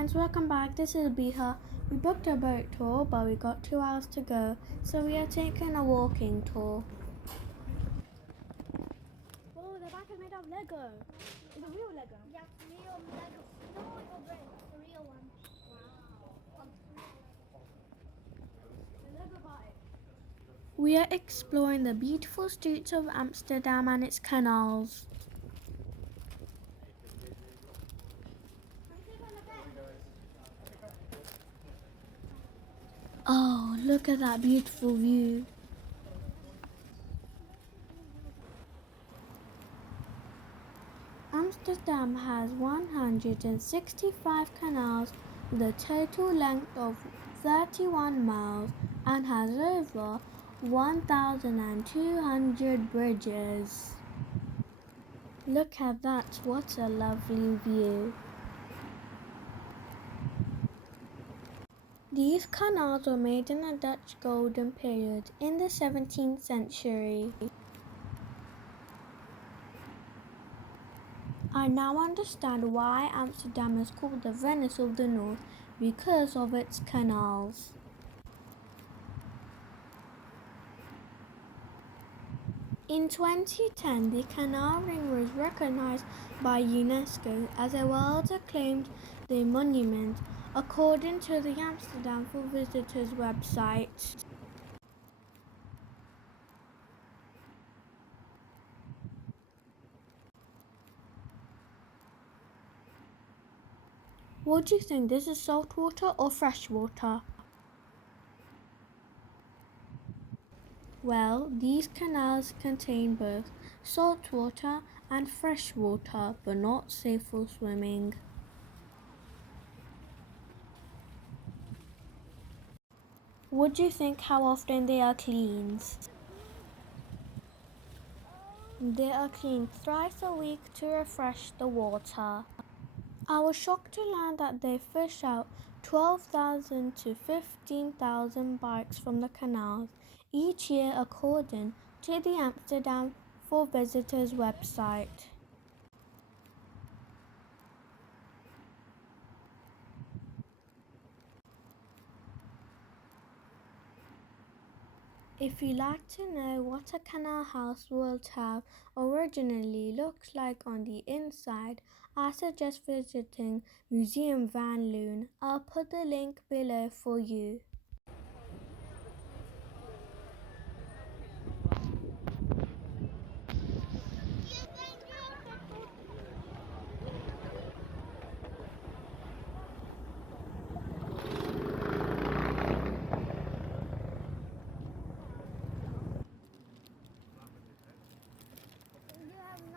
friends, welcome back. This is Biha. We booked a boat tour, but we got 2 hours to go, so we are taking a walking tour. Whoa, the back is made of Lego. Is it real Lego? Yeah, real Lego. No, it's a brick. The real one. Wow. The Lego bought it. We are exploring the beautiful streets of Amsterdam and its canals. Oh, look at that beautiful view. Amsterdam has 165 canals with a total length of 31 miles and has over 1,200 bridges. Look at that, what a lovely view. These canals were made in the Dutch Golden Period in the 17th century. I now understand why Amsterdam is called the Venice of the North, because of its canals. In 2010, the canal ring was recognized by UNESCO as a world-acclaimed monument, according to the Amsterdam for Visitors website. What do you think? This is salt water or fresh water? Well, these canals contain both salt water and fresh water, but not safe for swimming. What do you think how often they are cleaned? They are cleaned thrice a week to refresh the water. I was shocked to learn that they fish out 12,000 to 15,000 bikes from the canals each year, according to the Amsterdam for Visitors website. If you'd like to know what a canal house would have originally looked like on the inside, I suggest visiting Museum Van Loon. I'll put the link below for you.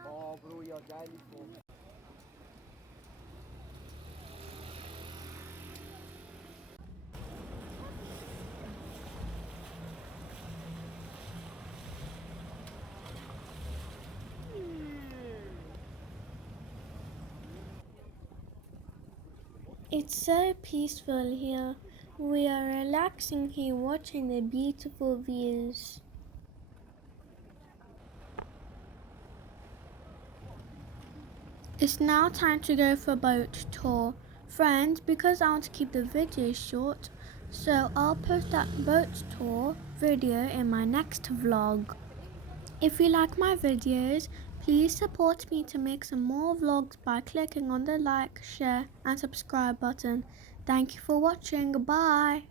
Oh bro, you're daily for. It's so peaceful here. We are relaxing here watching the beautiful views. It's now time to go for a boat tour. Friends, because I want to keep the video short, so I'll post that boat tour video in my next vlog. If you like my videos, please support me to make some more vlogs by clicking on the like, share and subscribe button. Thank you for watching. Bye.